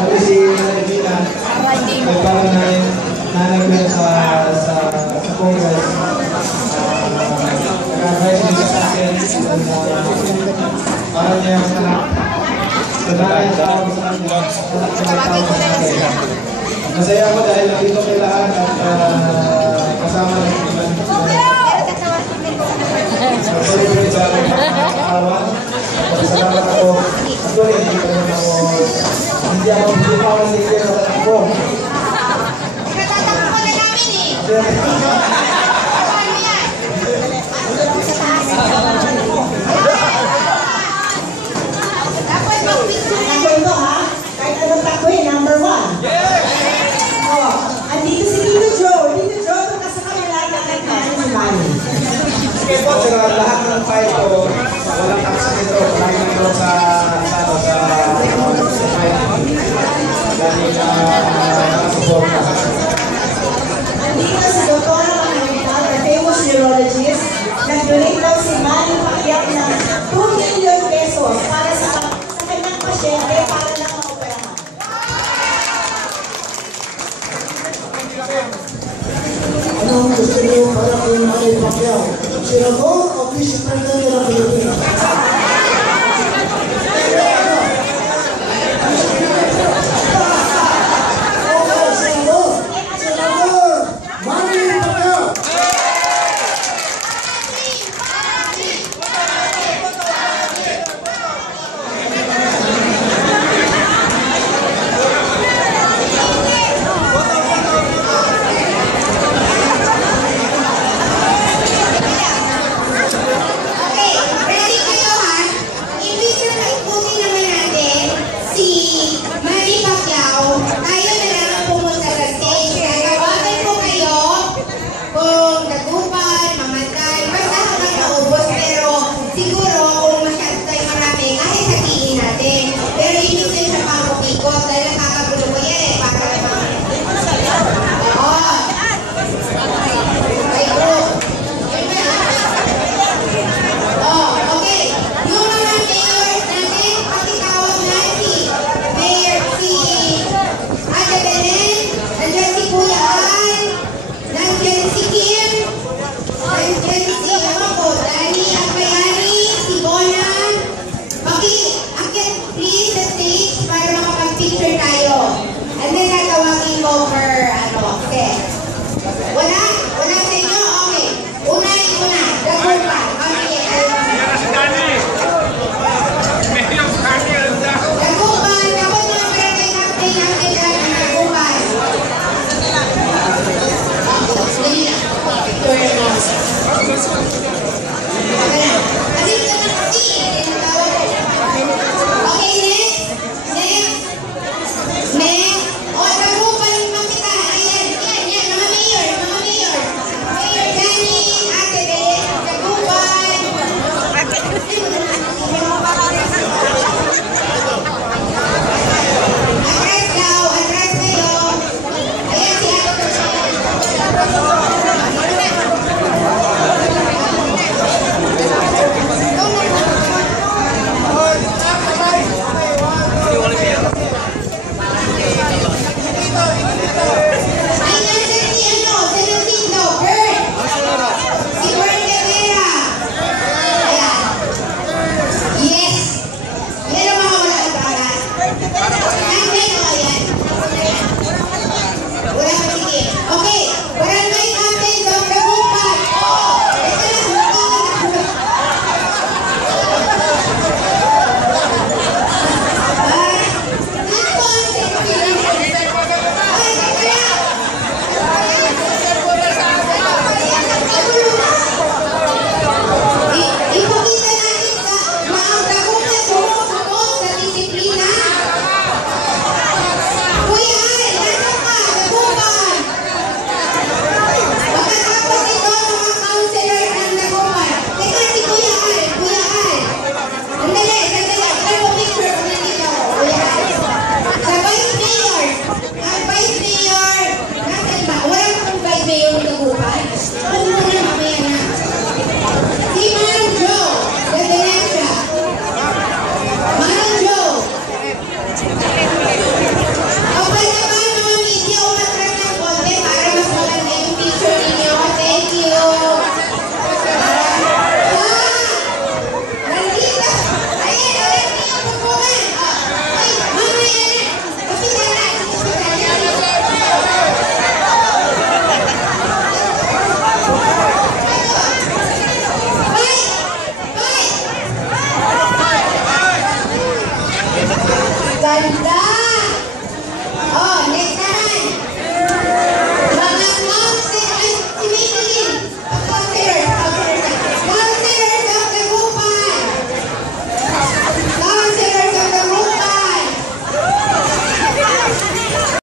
Sabi si Regina, nagkaroon na yung nanay ko sa Congress. Nag-advise niya sa akin para niya yung anak. Nagkakain sa ako sa kanya. Masaya ako dahil nandito kay lahat at kasama ng ilan. Celebrate sa aking awan. Salamat ako. Actually, hindi ako leader na tatakbo. Natatakbo na namin eh. Dapat mag-picture na ito ha. Kahit anong takbo eh, number 1. Oh, andito si Tito Joe. Tito Joe, ito kasi kami lahat nakakain si Manny. Sige po, sa lahat ng fight ko, walang aksidente, walang nandun sa fight. Dahil nakasuporta. Andito si Dr. Managtal, a famous neurologist, nag-donate daw si Manny Pacquiao ng 2 million pesos para sa kanyang pasyente para lang maoperahan. Anong gusto niyo para kay Manny Pacquiao? Senador o Vice Presidente